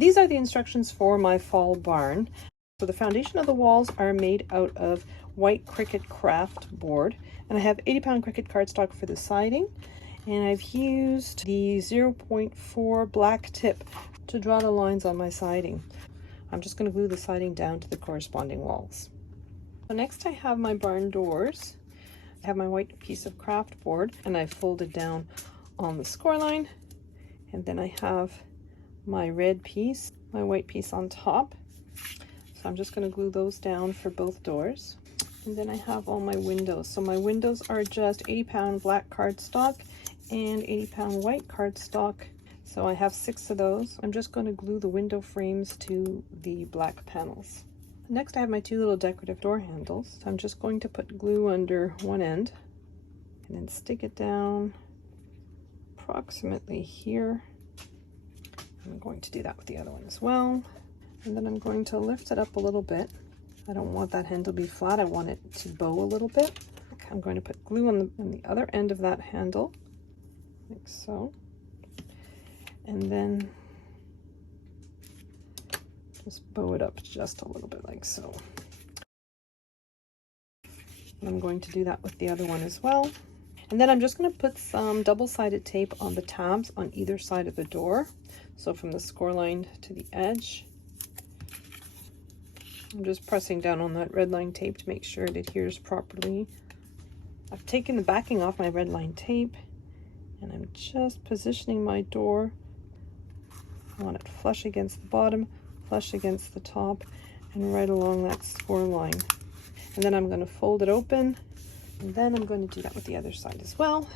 These are the instructions for my fall barn. So the foundation of the walls are made out of white Cricut craft board, and I have 80-pound Cricut cardstock for the siding, and I've used the 0.4 black tip to draw the lines on my siding. I'm just going to glue the siding down to the corresponding walls. So next I have my barn doors. I have my white piece of craft board, and I folded down on the score line, and then I have my red piece, my white piece on top. So I'm just going to glue those down for both doors. And then I have all my windows. So my windows are just 80-pound black cardstock and 80-pound white cardstock. So I have 6 of those. I'm just going to glue the window frames to the black panels. Next I have my 2 little decorative door handles. So I'm just going to put glue under one end and then stick it down approximately here. I'm going to do that with the other one as well. And then I'm going to lift it up a little bit. I don't want that handle to be flat. I want it to bow a little bit. Okay, I'm going to put glue on the other end of that handle, like so. And then just bow it up just a little bit like so. And I'm going to do that with the other one as well. And then I'm just going to put some double-sided tape on the tabs on either side of the door. So from the score line to the edge. I'm just pressing down on that red line tape to make sure it adheres properly. I've taken the backing off my red line tape, and I'm just positioning my door. I want it flush against the bottom, flush against the top, and right along that score line. And then I'm going to fold it open, and then I'm going to do that with the other side as well.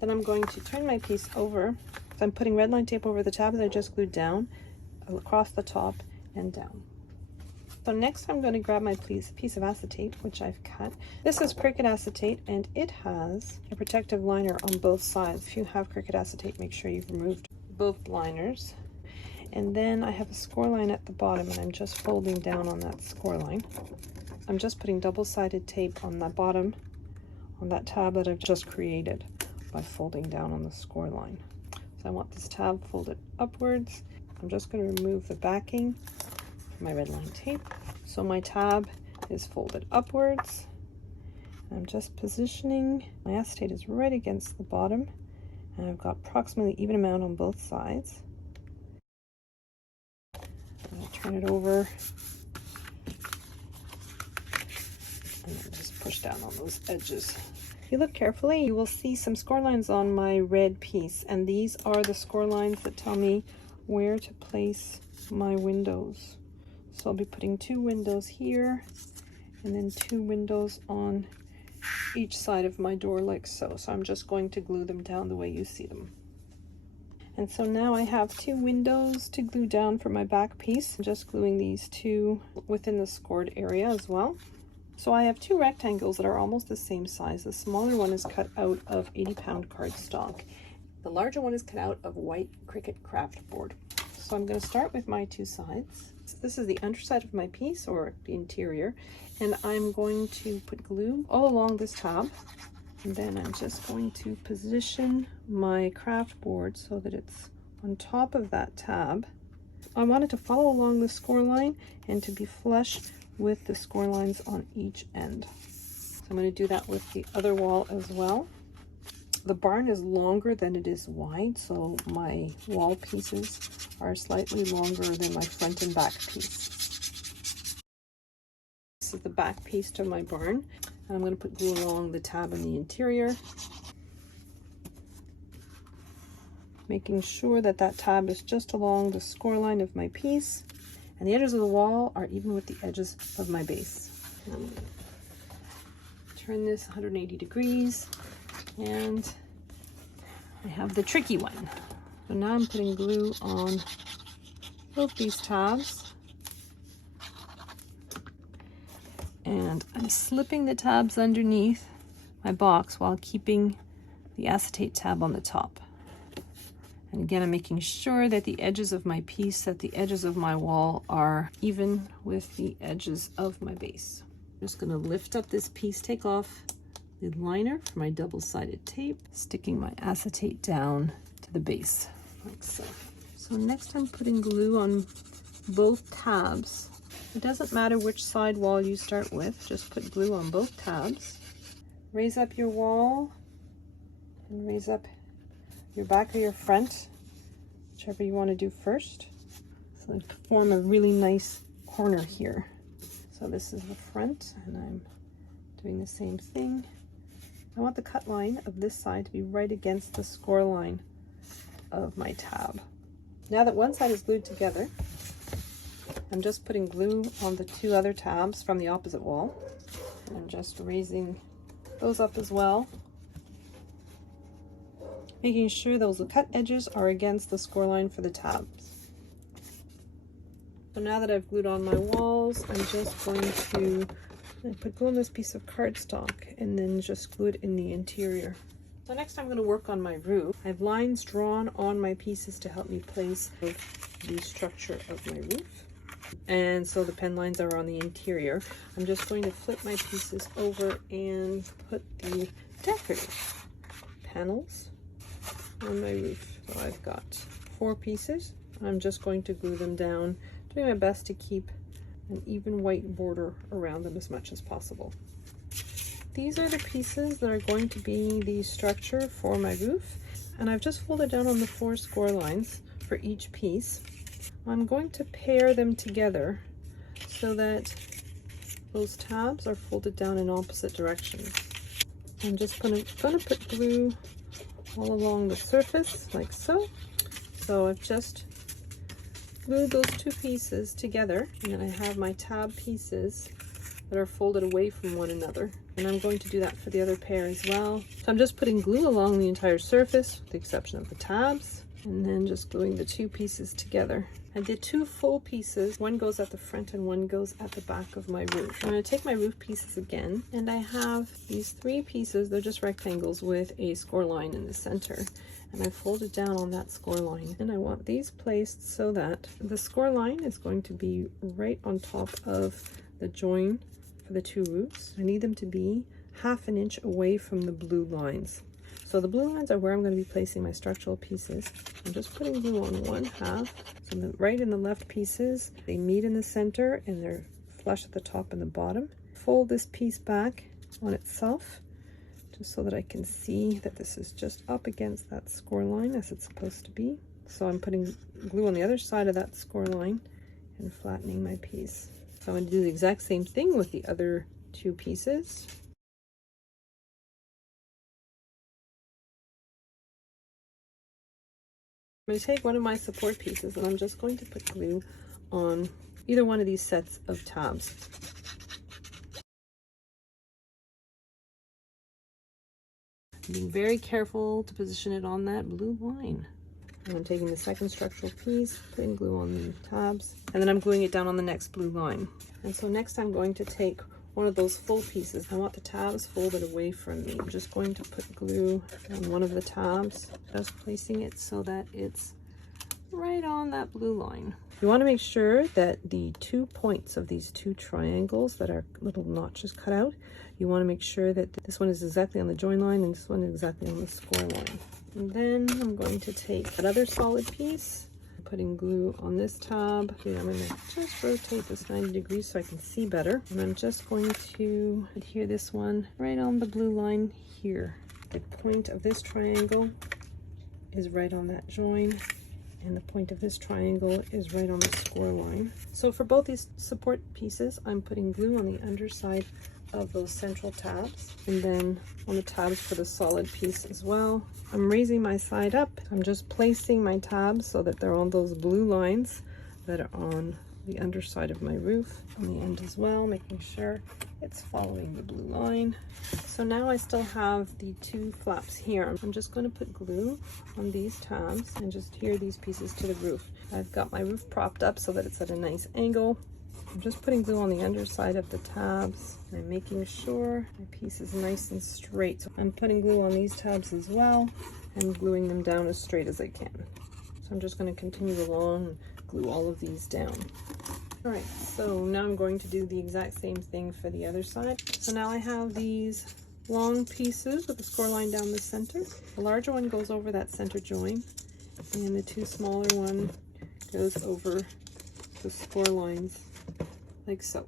Then I'm going to turn my piece over. So I'm putting red line tape over the tab that I just glued down, across the top and down. So next I'm going to grab my piece of acetate, which I've cut. This is Cricut acetate, and it has a protective liner on both sides. If you have Cricut acetate, make sure you've removed both liners. And then I have a score line at the bottom, and I'm just folding down on that score line. I'm just putting double-sided tape on the bottom, on that tab that I've just created by folding down on the score line. So I want this tab folded upwards. I'm just going to remove the backing from my red line tape. So my tab is folded upwards. I'm just positioning. My acetate is right against the bottom, and I've got approximately even amount on both sides. I'm going to turn it over and then just push down on those edges. If you look carefully, you will see some score lines on my red piece, and these are the score lines that tell me where to place my windows. So I'll be putting 2 windows here, and then 2 windows on each side of my door like so. So I'm just going to glue them down the way you see them. And so now I have 2 windows to glue down for my back piece. I'm just gluing these 2 within the scored area as well. So I have 2 rectangles that are almost the same size. The smaller one is cut out of 80-pound cardstock. The larger one is cut out of white Cricut craft board. So I'm going to start with my 2 sides. So this is the underside of my piece, or the interior, and I'm going to put glue all along this tab. And then I'm just going to position my craft board so that it's on top of that tab. I want it to follow along the score line and to be flush with the score lines on each end. So I'm going to do that with the other wall as well. The barn is longer than it is wide, so my wall pieces are slightly longer than my front and back piece. This is the back piece to my barn. I'm going to put glue along the tab in the interior, making sure that that tab is just along the score line of my piece, and the edges of the wall are even with the edges of my base. I'm going to turn this 180 degrees, and I have the tricky one. So now I'm putting glue on both these tabs, and I'm slipping the tabs underneath my box while keeping the acetate tab on the top. And again, I'm making sure that the edges of my piece, that the edges of my wall are even with the edges of my base. I'm just going to lift up this piece, take off the liner for my double-sided tape, sticking my acetate down to the base, like so. So next I'm putting glue on both tabs. It doesn't matter which side wall you start with, just put glue on both tabs. Raise up your wall and raise up your back or your front, whichever you want to do first. So form a really nice corner here. So this is the front, and I'm doing the same thing. I want the cut line of this side to be right against the score line of my tab. Now that one side is glued together, I'm just putting glue on the two other tabs from the opposite wall. And I'm just raising those up as well, making sure those cut edges are against the score line for the tabs. So now that I've glued on my walls, I'm just going to put glue on this piece of cardstock and then just glue it in the interior. So next I'm going to work on my roof. I have lines drawn on my pieces to help me place the structure of my roof. And so the pen lines are on the interior. I'm just going to flip my pieces over and put the decorative panels on my roof. So I've got 4 pieces. I'm just going to glue them down, doing my best to keep an even white border around them as much as possible. These are the pieces that are going to be the structure for my roof, and I've just folded down on the 4 score lines for each piece. I'm going to pair them together so that those tabs are folded down in opposite directions. I'm just going to put glue all along the surface like so. So I've just glued those 2 pieces together, and then I have my tab pieces that are folded away from one another, and I'm going to do that for the other pair as well. So I'm just putting glue along the entire surface with the exception of the tabs, and then just gluing the 2 pieces together. I did 2 full pieces. One goes at the front and one goes at the back of my roof. I'm going to take my roof pieces again, and I have these 3 pieces. They're just rectangles with a score line in the center, and I folded down on that score line, and I want these placed so that the score line is going to be right on top of the join for the 2 roofs. I need them to be 1/2 inch away from the blue lines. So the blue lines are where I'm going to be placing my structural pieces. I'm just putting glue on 1/2. So the right and the left pieces, they meet in the center and they're flush at the top and the bottom. Fold this piece back on itself, just so that I can see that this is just up against that score line as it's supposed to be. So I'm putting glue on the other side of that score line and flattening my piece. So I'm going to do the exact same thing with the other 2 pieces. I'm going to take one of my support pieces and I'm just going to put glue on either one of these sets of tabs. Being very careful to position it on that blue line. And I'm taking the second structural piece, putting glue on the tabs, and then I'm gluing it down on the next blue line. And so next I'm going to take one of those full pieces. I want the tabs folded away from me. I'm just going to put glue on one of the tabs, just placing it so that it's right on that blue line. You want to make sure that the 2 points of these 2 triangles that are little notches cut out, you want to make sure that this one is exactly on the join line and this one is exactly on the score line. And then I'm going to take that other solid piece, putting glue on this tab. I'm going to just rotate this 90 degrees so I can see better. And I'm just going to adhere this one right on the blue line here. The point of this triangle is right on that join, and the point of this triangle is right on the score line. So for both these support pieces, I'm putting glue on the underside of those central tabs, and then on the tabs for the solid piece as well. I'm raising my side up. I'm just placing my tabs so that they're on those blue lines that are on the underside of my roof, on the end as well, making sure it's following the blue line. So now I still have the 2 flaps here. I'm just going to put glue on these tabs and just adhere these pieces to the roof. I've got my roof propped up so that it's at a nice angle. I'm just putting glue on the underside of the tabs and making sure my piece is nice and straight. So I'm putting glue on these tabs as well and gluing them down as straight as I can. So I'm just going to continue along and glue all of these down. All right, so now I'm going to do the exact same thing for the other side. So now I have these long pieces with the score line down the center. The larger one goes over that center join, and the two smaller one goes over the score lines like so.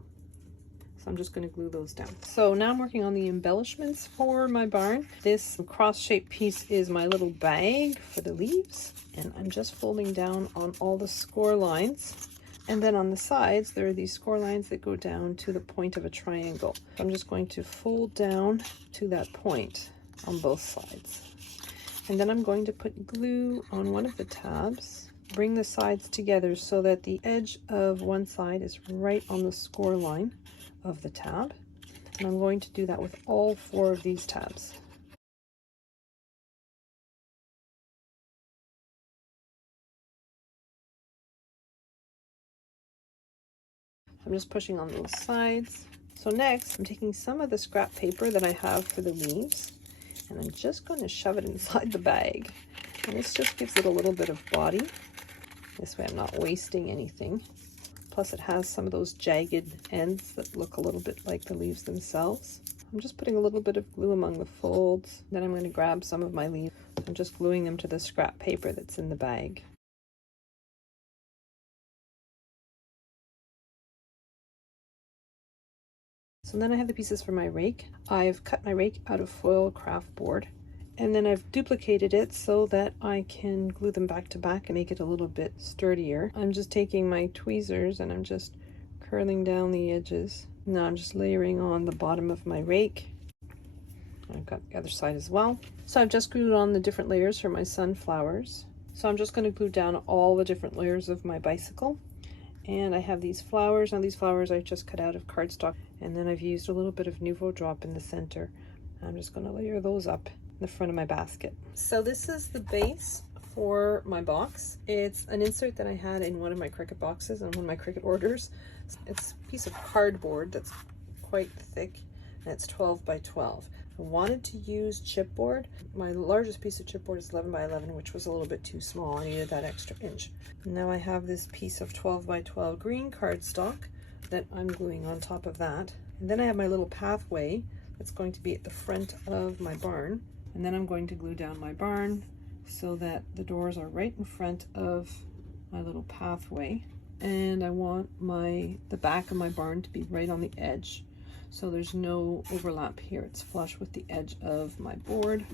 So I'm just going to glue those down. So now I'm working on the embellishments for my barn. This cross-shaped piece is my little bag for the leaves, and I'm just folding down on all the score lines. And then on the sides, there are these score lines that go down to the point of a triangle. So I'm just going to fold down to that point on both sides. And then I'm going to put glue on one of the tabs, bring the sides together so that the edge of one side is right on the score line of the tab. And I'm going to do that with all 4 of these tabs. I'm just pushing on those sides. So next, I'm taking some of the scrap paper that I have for the leaves, and I'm just going to shove it inside the bag. And this just gives it a little bit of body. This way I'm not wasting anything. Plus it has some of those jagged ends that look a little bit like the leaves themselves. I'm just putting a little bit of glue among the folds. Then I'm going to grab some of my leaves. I'm just gluing them to the scrap paper that's in the bag. So then I have the pieces for my rake. I've cut my rake out of foil craft board, and then I've duplicated it so that I can glue them back to back and make it a little bit sturdier. I'm just taking my tweezers and I'm just curling down the edges. Now I'm just layering on the bottom of my rake. I've got the other side as well. So I've just glued on the different layers for my sunflowers. So I'm just going to glue down all the different layers of my bicycle. And I have these flowers. Now these flowers I just cut out of cardstock, and then I've used a little bit of Nouveau Drop in the center. I'm just going to layer those up in the front of my basket. So this is the base for my box. It's an insert that I had in one of my Cricut boxes and one of my Cricut orders. It's a piece of cardboard that's quite thick, and it's 12 by 12. I wanted to use chipboard. My largest piece of chipboard is 11 by 11, which was a little bit too small. I needed that extra inch. Now I have this piece of 12 by 12 green cardstock that I'm gluing on top of that. And then I have my little pathway that's going to be at the front of my barn. And then I'm going to glue down my barn so that the doors are right in front of my little pathway. And I want the back of my barn to be right on the edge, so there's no overlap here. It's flush with the edge of my board.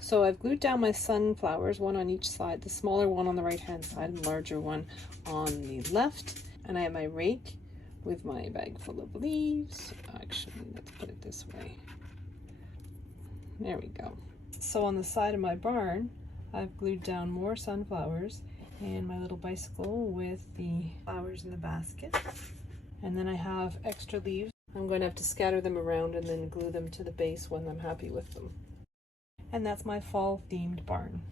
So I've glued down my sunflowers, one on each side, the smaller one on the right hand side and the larger one on the left. And I have my rake with my bag full of leaves. Actually, let's put it this way. There we go. So on the side of my barn, I've glued down more sunflowers and my little bicycle with the flowers in the basket. And then I have extra leaves. I'm going to have to scatter them around and then glue them to the base when I'm happy with them. And that's my fall themed barn.